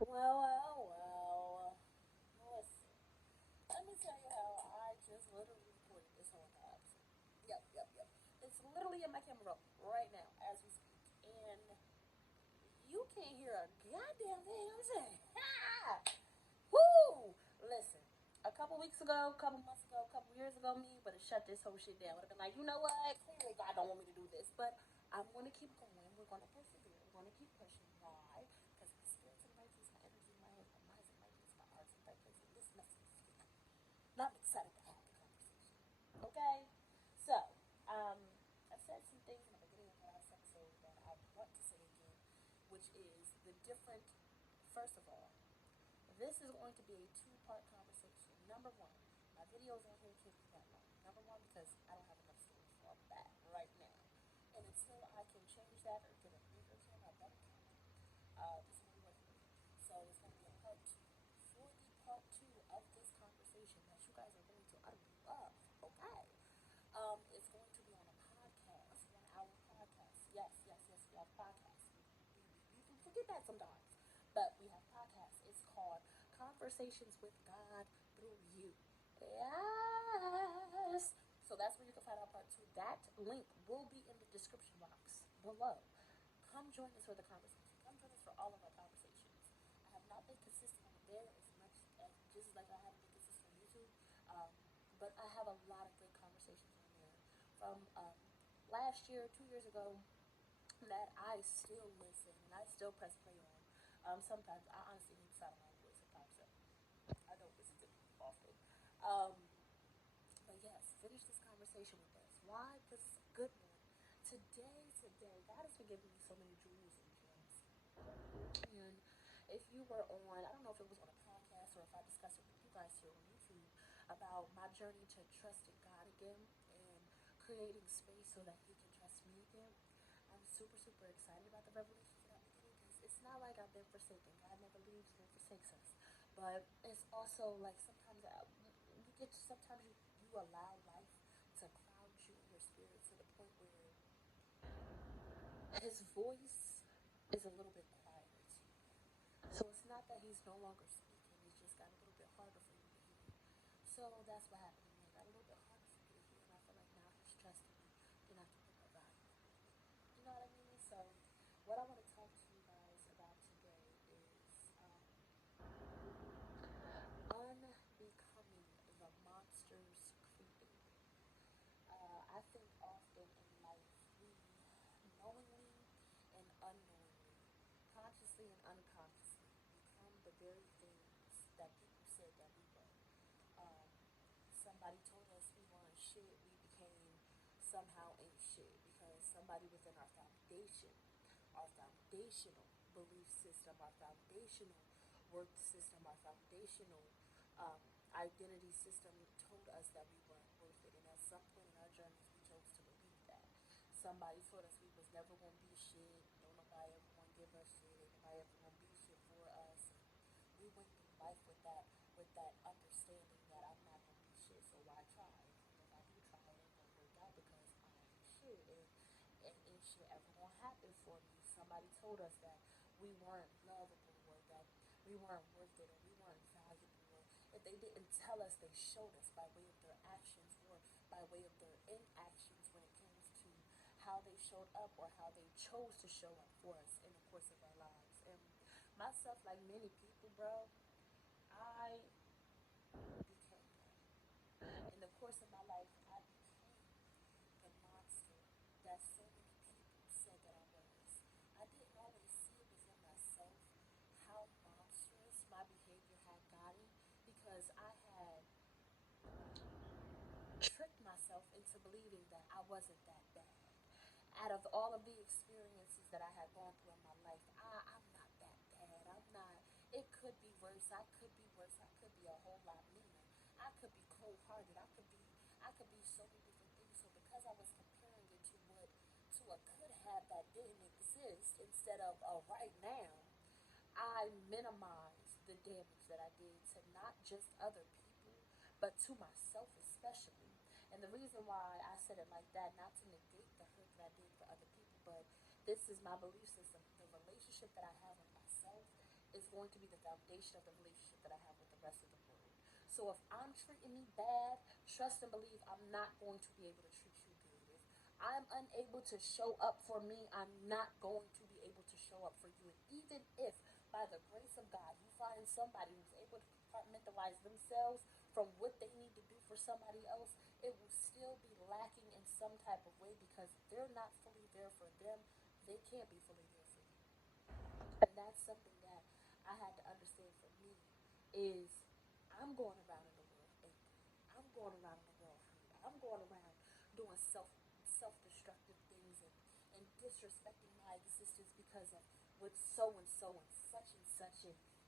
Well. Listen, let me tell you how I just literally recorded this whole entire episode. Yep. It's literally in my camera roll right now as we speak. And you can't hear a goddamn thing I'm saying. Ha! Woo! Listen, a couple weeks ago, a couple months ago, a couple years ago, me would have shut this whole shit down. Would have been like, you know what? Clearly God don't want me to do this. But I'm going to keep going. We're going to persevere. We're going to keep pushing. Why? Because my spirit's in the right place, my energy in my head, my mind's in the right place, my heart's in the right place. And this message is good. And I'm excited to have the conversation. Okay? So, I said some things in the beginning of the last episode that I want to say again, which is the different, first of all, this is going to be a two-part conversation. Number one, my videos on here can't be that long. Number one, because I don't have enough storage for that right now. And until I can change that or get a bigger camera, a better camera, this is going to be working with. So it's going to be a part two. For the part two of this conversation that you guys are going to utterly love, okay? It's going to be on a podcast, 1 hour podcast. Yes, we have podcasts. We forget that sometimes. But we have podcasts. It's called Conversations with God Through You. Yes. So that's where you can find out part two. That link will be in the description box below. Come join us for the conversation. Come join us for all of our conversations. I have not been consistent on there as much as just like I haven't been consistent on YouTube. But I have a lot of great conversations on there from last year, 2 years ago, that I still listen and I still press play on. Sometimes I honestly need to sound my voice sometimes, so I don't listen to them often. Um, but yes, finish this conversation with us. Why? Because it's a good one. Today, God has been giving me so many jewels and gems. And if you were on, I don't know if it was on a podcast or if I discussed it with you guys here on YouTube about my journey to trusting God again and creating space so that He can trust me again. I'm super excited about the revelations that I'm beginning because it's not like I've been forsaken. God never leaves nor forsakes us. But it's also like sometimes you allow life to cloud you in your spirit to the point where His voice is a little bit quieter to you. So it's not that He's no longer speaking, it's just got a little bit harder for you to hear. So that's what happened to me. It got a little bit harder for me to hear, and I feel like now He's trusting me, and I can put my value on it. You know what I mean? So what I want to talk to you guys about today is unbecoming the monsters created. I think often in life we knowingly and unknowingly, consciously and unconsciously, become the very things that people said that we were. Um, Somebody told us we weren't shit, we became somehow ain't shit because somebody within our foundational belief system, our foundational work system, our foundational identity system told us that we weren't worth it. And at some point in our journeys, we chose to believe that. Somebody told us we was never gonna be shit. Don't nobody ever gonna give us shit. Ain't nobody ever gonna be shit for us. And we went through life with that understanding that I'm not gonna be shit, so why try? And if I do try, it ain't gonna work out because I ain't shit. And ain't shit ever gonna happen for me. Somebody told us that we weren't lovable or that we weren't worth it or we weren't valuable. Or if they didn't tell us, they showed us by way of their actions or by way of their inactions when it comes to how they showed up or how they chose to show up for us in the course of our lives. And myself, like many people, bro, I became that. In the course of my life, I became the monster that so many people said that I was. I didn't always see it within myself how monstrous my behavior had gotten because I had tricked myself into believing that I wasn't that bad. Out of all of the experiences that I had gone through in my life, I'm not that bad. I'm not. It could be worse. I could be worse. I could be a whole lot meaner. I could be cold-hearted. I could be so many different things. So because I was comparing it to a could have that didn't exist instead of a right now, I minimize the damage that I did to not just other people, but to myself especially. And the reason why I said it like that, not to negate the hurt that I did for other people, but this is my belief system. The relationship that I have with myself is going to be the foundation of the relationship that I have with the rest of the world. So if I'm treating me bad, trust and believe I'm not going to be able to treat you good. If I'm unable to show up for me, I'm not going to be able to show up for you. And even if, by the grace of God, you find somebody who's able to compartmentalize themselves from what they need to do for somebody else, it will still be lacking in some type of way because if they're not fully there for them, they can't be fully there for you. And that's something that I had to understand for me is I'm going around in the world angry. I'm going around in the world hurt. I'm going around doing self-destructive things and disrespecting my existence because of what so and such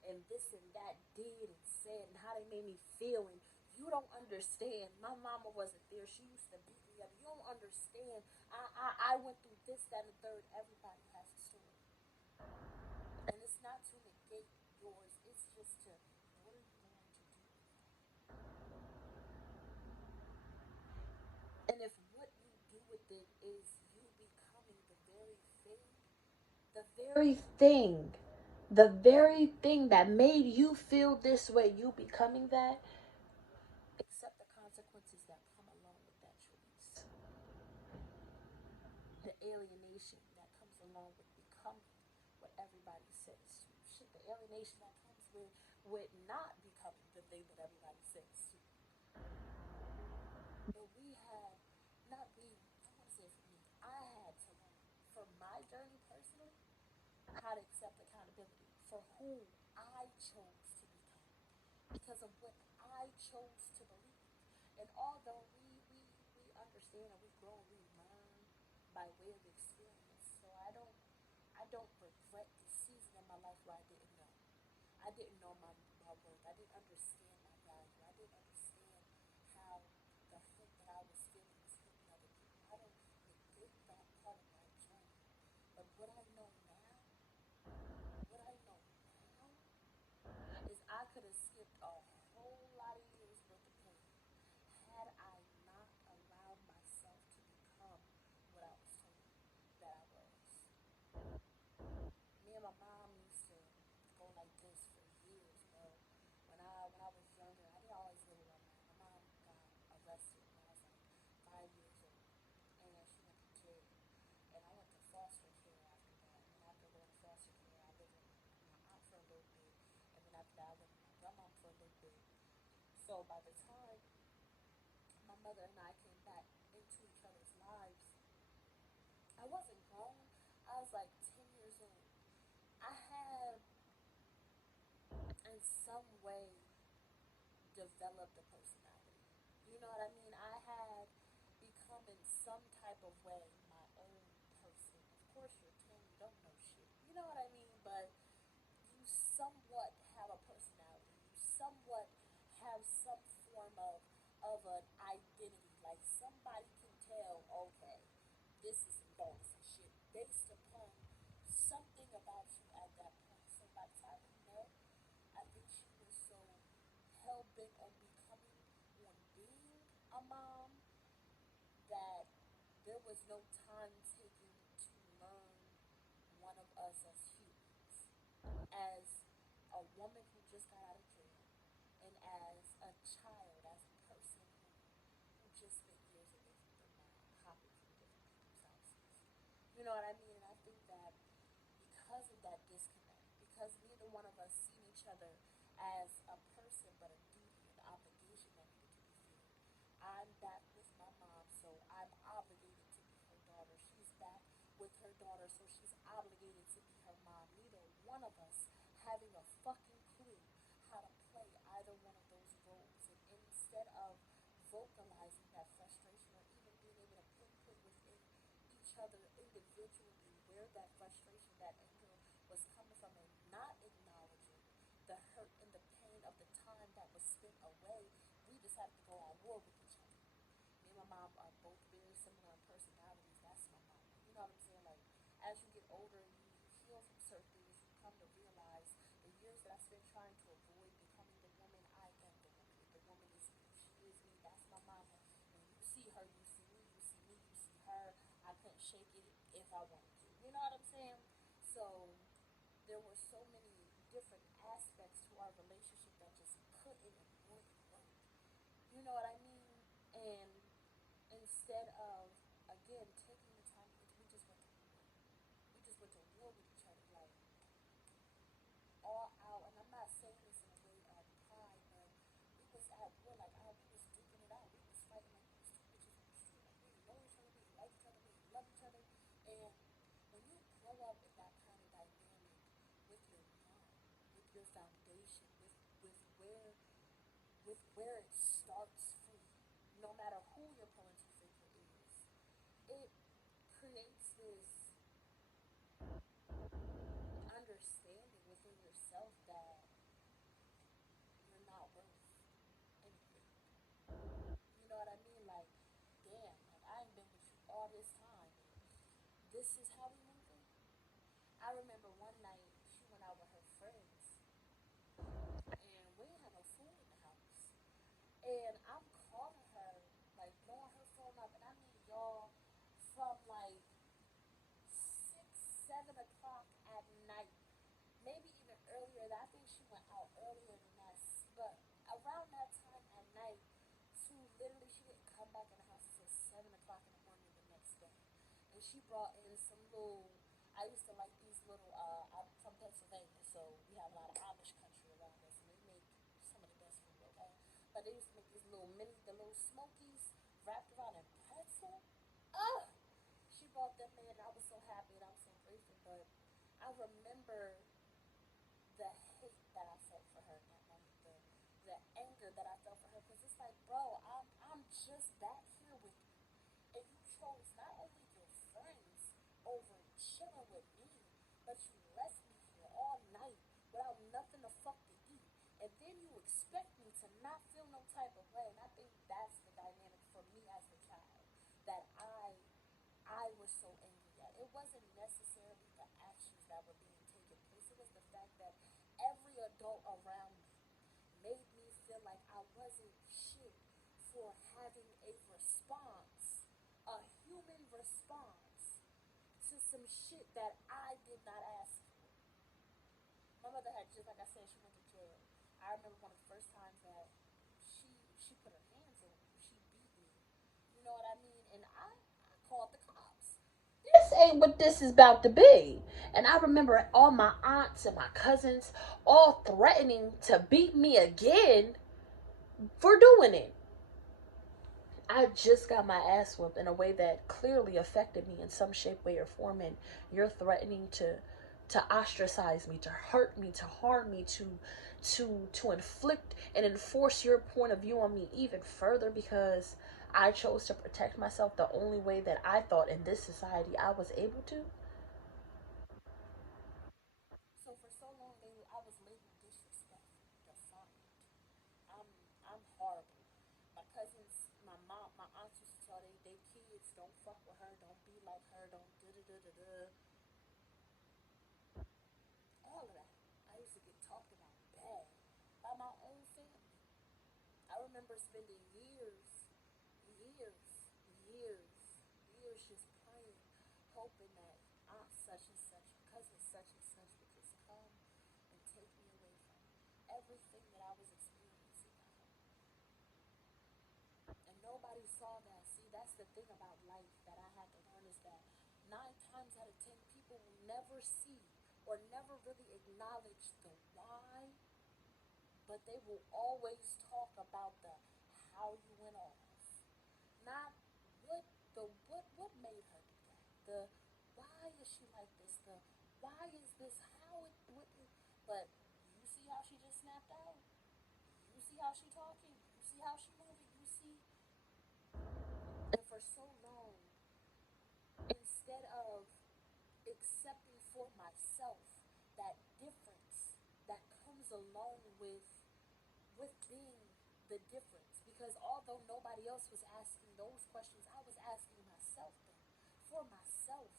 and this and that did and said and how they made me feel. And you don't understand. My mama wasn't there. She used to beat me up. You don't understand. I went through this, that, and the third. Everybody has a story. And it's not to negate yours. It's just to, what are you going to do with that? And if what you do with it is you becoming the very thing that made you feel this way, you becoming that, accept the consequences that come along with that choice. The alienation that comes along with becoming what everybody says to you. Shit, the alienation that comes with not becoming the thing that everybody says to you. But we had, not we, I want to say for me, I had to learn for my journey personally how to accept accountability for who I chose to become because of what I chose to believe. And although we understand and we grow and we learn by way of experience, so I don't regret the season in my life where I didn't know. I didn't know my worth. I didn't understand my value. I didn't understand how the hurt that I was feeling was hurting other people. I don't negate that part of my journey. But what I know now is I could have skipped a whole lot of years worth of pain had I not allowed myself to become what I was told that I was. Me and my mom used to go like this for years, bro. When I was younger, I didn't always live with my mom. My mom got arrested when I was like 5 years old, and she went to jail. And I went to foster care after that. And after going to foster care, I lived with my aunt for a little bit, and then after that, I lived with my grandmom for a little bit. So by the time my mother and I came back into each other's lives, I wasn't grown. I was like 10 years old. I had, in some way, developed a personality. You know what I mean? I had become, in some type of way, my own person. Of course, you're 10, you don't know shit. You know what I mean? But you somewhat have a personality. You somewhat have some form of an identity. Like somebody can tell, okay, this is some boss shit based upon something about you at that point. So by the time we met, I think she was so hell bent on becoming, on being a mom, that there was no time taken to learn one of us as humans, as a woman who just got out of jail, and as a child, as a person who just spent years away from their mom, hopping from different people's houses. You know what I mean? And I think that because of that disconnect, because neither one of us seen each other as a person but a duty, an obligation that needed to be filled. I'm back with my mom, so I'm obligated to be her daughter. She's back with her daughter, so she's obligated to be her mom. Neither one of us having a fucking clue how to play either one of those roles. And instead of vocalizing that frustration or even being able to pinpoint within each other individually where that frustration, that anger was coming from, and not acknowledging the hurt and the pain of the time that was spent away, we decided to go on war with each other. Me and my mom are both very similar in personalities. That's my mama. You know what I'm saying? Like, as you get older and you heal from certain things, you come to realize the years that I spent trying to avoid becoming the woman, I am the woman. And the woman is me. She is me. That's my mama. When you see her, you see me. You see me, you see her. I couldn't shake it if I wanted to. You know what I'm saying? So there were so many different aspects to our relationship that just couldn't and wouldn't work. You know what I mean? And instead of, again, taking the time, we just went to war. We just went to war with each other, like all out. And I'm not saying this in a way of pride, but we was at war, like we was duking it out. We was fighting like we was two bitches on the street. Like we didn't know each other, we didn't like each other, we didn't love each other. And when you grow up in that kind of dynamic with your mom, with your foundation, with where it starts for you, no matter who your parental figure is, it creates this understanding within yourself that you're not worth anything. You know what I mean? Like, damn, like I ain't been with you all this time, and this is how we moving. I remember one night she went out with her friends, and we ain't had no food in the house. And I'm calling her, like blowing her phone up, and I mean y'all from like 6, 7 o'clock at night, maybe even earlier. I think she went out earlier than that, but around that time at night, to literally she didn't come back in the house until 7 o'clock in the morning the next day, and she brought in some little. I used to like these little. I'm from Pennsylvania, so we have a lot of Amish country around us, and they make some of the best food. Okay, but they used to make these little mini, the little smokies wrapped around in pretzel. Oh, she brought them in. I was so happy and I was so grateful. But I remember the hate that I felt for her in that moment, the anger that I felt for her, because it's like, bro, I'm just back here with you, and you chose not only your friends over chilling with me, but you left me here all night without nothing to fuck to eat, and then you expect me to not feel no type of way. And I think that's the dynamic for me as the child that I was so angry at. It wasn't necessarily the actions that were being taken place. It was the fact that every adult around me made me feel like I wasn't shit for having a response, a human response to some shit that I did not ask for. My mother had, just like I said, she went to jail. I remember one of the first times that she put her hands on me. She beat me. You know what I mean? And I called the cops. This ain't what this is about to be. And I remember all my aunts and my cousins all threatening to beat me again for doing it. I just got my ass whooped in a way that clearly affected me in some shape, way, or form. And you're threatening to ostracize me, to hurt me, to harm me, to inflict and enforce your point of view on me even further because I chose to protect myself the only way that I thought in this society I was able to. So for so long, I was labeled disrespectful, defiant. I'm I'm horrible. My cousins, my mom, my aunts used to tell they kids, don't fuck with her, don't be like her, don't da da da da da. All of that. I used to get talked about bad by my own family. I remember spending years, years, years just praying, hoping that aunt such and such, or cousin such and such would just come and take me away from everything that I was experiencing at home. And nobody saw that. See, that's the thing about life that I had to learn is that 9 times out of 10 people will never see or never really acknowledge the why, but they will always talk about the how you went off. Not what what made her do that. The why is she like this? The why is this how it what it, but you see how she just snapped out? You see how she talking? You see how she moving? You see. And for so long, instead of accepting for myself that difference that comes along with being the difference, because although nobody else was asking those questions, I was asking myself them for myself.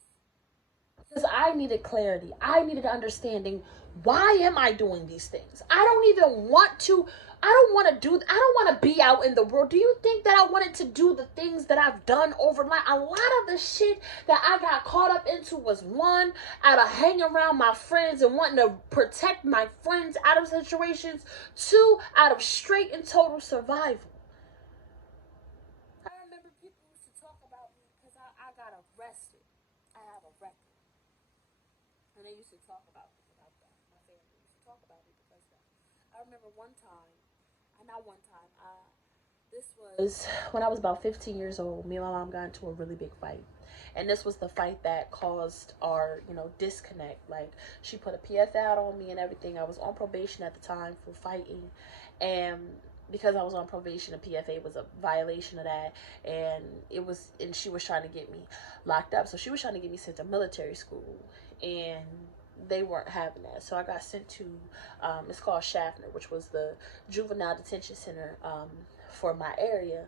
Because I needed clarity. I needed understanding. Why am I doing these things? I don't even want to. I don't want to do. I don't want to be out in the world. Do you think that I wanted to do the things that I've done over life? A lot of the shit that I got caught up into was one, out of hanging around my friends and wanting to protect my friends out of situations. Two, out of straight and total survival. I remember people used to talk about me because I got arrested. I have a record. And they used to talk about me about that. My family used to talk about me because of that. I remember one time, not one time, this was when I was about 15 years old. Me and my mom got into a really big fight. And this was the fight that caused our, disconnect. Like, she put a PF out on me and everything. I was on probation at the time for fighting. And because I was on probation, a PFA was a violation of that. And she was trying to get me locked up. So she was trying to get me sent to military school. And they weren't having that. So I got sent to, it's called Schaffner, which was the juvenile detention center for my area.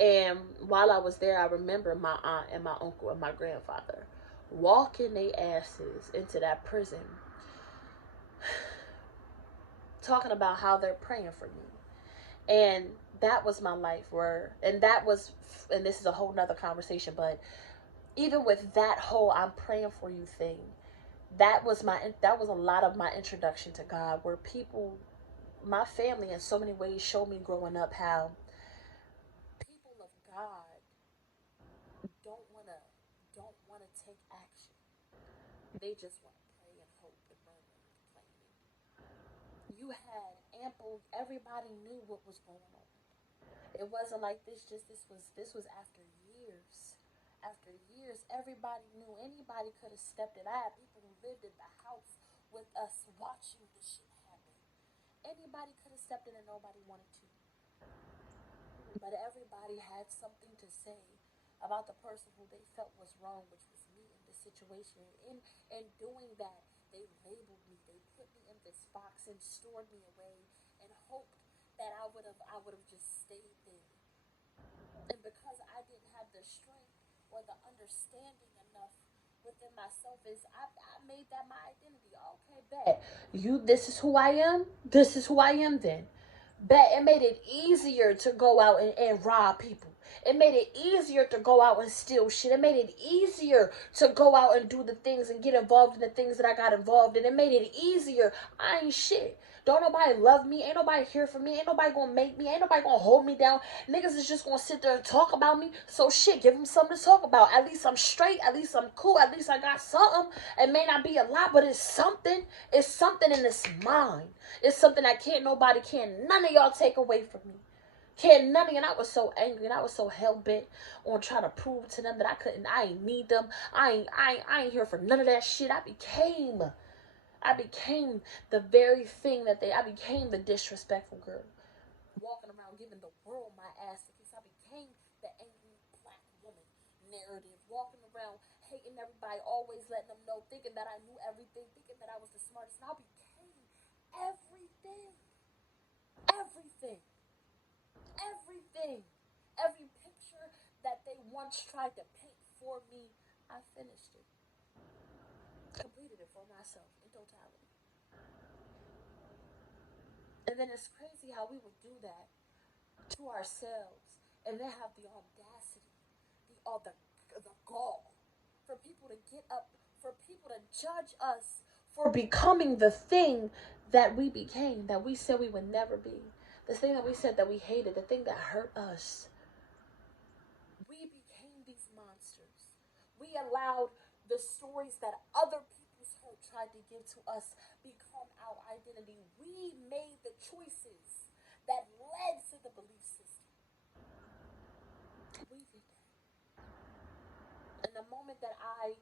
And while I was there, I remember my aunt and my uncle and my grandfather walking their asses into that prison, talking about how they're praying for me. And that was my life and this is a whole nother conversation, but even with that whole I'm praying for you thing, that was a lot of my introduction to God, where people, my family in so many ways showed me growing up how people of God don't wanna don't wanna take action. They just want to pray and hope and murmur and complain. You had ample. Everybody knew what was going on. It wasn't like this was after years. After years, everybody knew. Anybody could have stepped in. I had people who lived in the house with us watching the shit happen. Anybody could have stepped in and nobody wanted to. But everybody had something to say about the person who they felt was wrong, which was me in this situation. In doing that, they labeled me. They put me in this box and stored me away and hoped that I would have just stayed there. And because I didn't have the strength or the understanding enough within myself, I made that my identity. Okay, bet. This is who I am. This is who I am then. Bet it made it easier to go out and rob people. It made it easier to go out and steal shit. It made it easier to go out and do the things and get involved in the things that I got involved in. It made it easier. I ain't shit. Don't nobody love me. Ain't nobody here for me. Ain't nobody gonna make me. Ain't nobody gonna hold me down. Niggas is just gonna sit there and talk about me. So shit, give them something to talk about. At least I'm straight. At least I'm cool. At least I got something. It may not be a lot, but it's something. It's something and it's mine. It's something that none of y'all take away from me. Can't none of you. And I was so angry and I was so hell bent on trying to prove to them that I ain't need them. I ain't here for none of that shit. I became the very thing I became the disrespectful girl, walking around giving the world my ass to kiss. I became the angry black woman narrative, walking around hating everybody, always letting them know, thinking that I knew everything, thinking that I was the smartest. And I became everything, everything, everything, every picture that they once tried to paint for me, I finished it, completed it for myself in totality. And then it's crazy how we would do that to ourselves and then have the audacity, the gall for people to get up, for people to judge us for becoming the thing that we became, that we said we would never be, the thing that we said that we hated, the thing that hurt us. We became these monsters. We allowed the stories that other people's hurt tried to give to us become our identity. We made the choices that led to the belief system. We did that. And the moment that I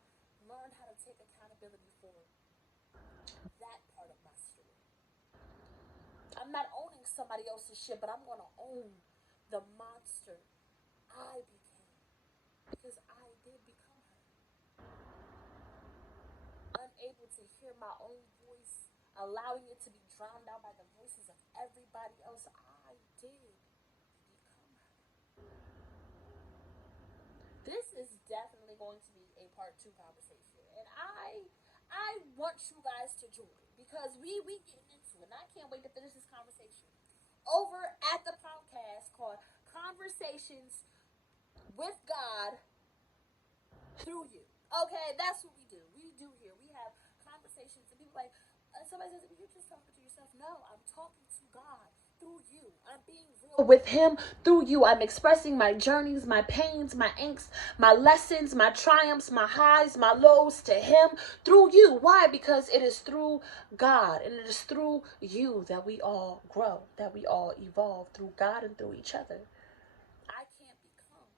learned how to take accountability for that part of my story, I'm not owning somebody else's shit, but I'm going to own the monster I became, because I did become her. Unable to hear my own voice, allowing it to be drowned out by the voices of everybody else, I did become her. This is definitely going to be a part 2 conversation. And I want you guys to join because we getting into it. And I can't wait to finish this conversation over at the podcast called Conversations with God through you. Okay, that's what we do. We do here. We have conversations, and people like somebody says, "You're just talking to yourself." No, I'm talking to God through you. I'm being real with Him through you. I'm expressing my journeys, my pains, my angst, my lessons, my triumphs, my highs, my lows to Him through you. Why? Because it is through God, and it is through you that we all grow, that we all evolve through God and through each other. I can't become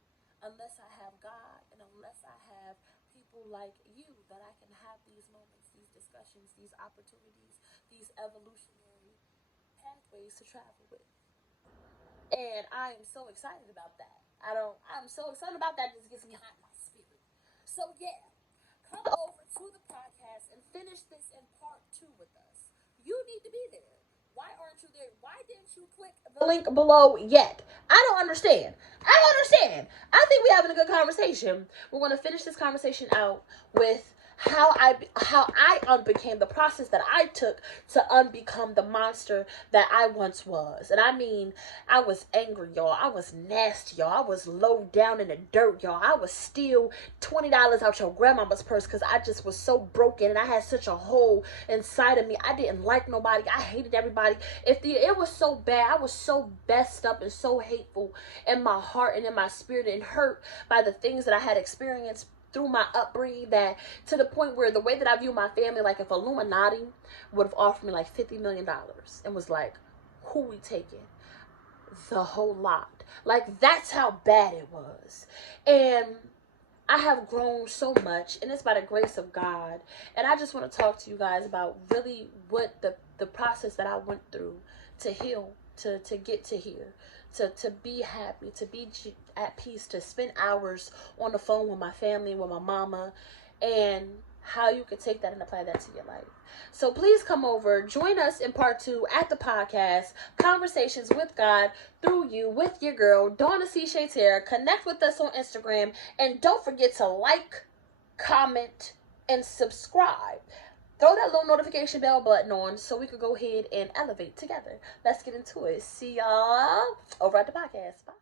unless I have God and unless I have people like you that I can have these moments, these discussions, these opportunities, these evolutionary pathways to travel with. And I am so excited about that. I'm so excited about that. It just gets me hot in my spirit. So yeah, come over to the podcast and finish this in part 2 with us. You need to be there. Why aren't you there? Why didn't you click the link below yet? I don't understand. I don't understand. I think we're having a good conversation. We're going to finish this conversation out with how I unbecame, the process that I took to unbecome the monster that I once was. And I mean, I was angry, y'all. I was nasty, y'all. I was low down in the dirt, y'all. I was steal $20 out your grandmama's purse because I just was so broken and I had such a hole inside of me. I didn't like nobody. I hated everybody. It was so bad. I was so messed up and so hateful in my heart and in my spirit and hurt by the things that I had experienced through my upbringing, that to the point where the way that I view my family, like if Illuminati would have offered me like $50 million and was like, who we taking? The whole lot. Like, that's how bad it was. And I have grown so much, and it's by the grace of God. And I just want to talk to you guys about really what the process that I went through to heal, to get to here, to be happy, to be at peace, to spend hours on the phone with my family, with my mama, and how you could take that and apply that to your life. So please come over, join us in part 2 at the podcast, Conversations with God through you, with your girl, Donna C. Shaytera. Connect with us on Instagram, and don't forget to like, comment, and subscribe. Throw that little notification bell button on so we could go ahead and elevate together. Let's get into it. See y'all over at the podcast. Bye.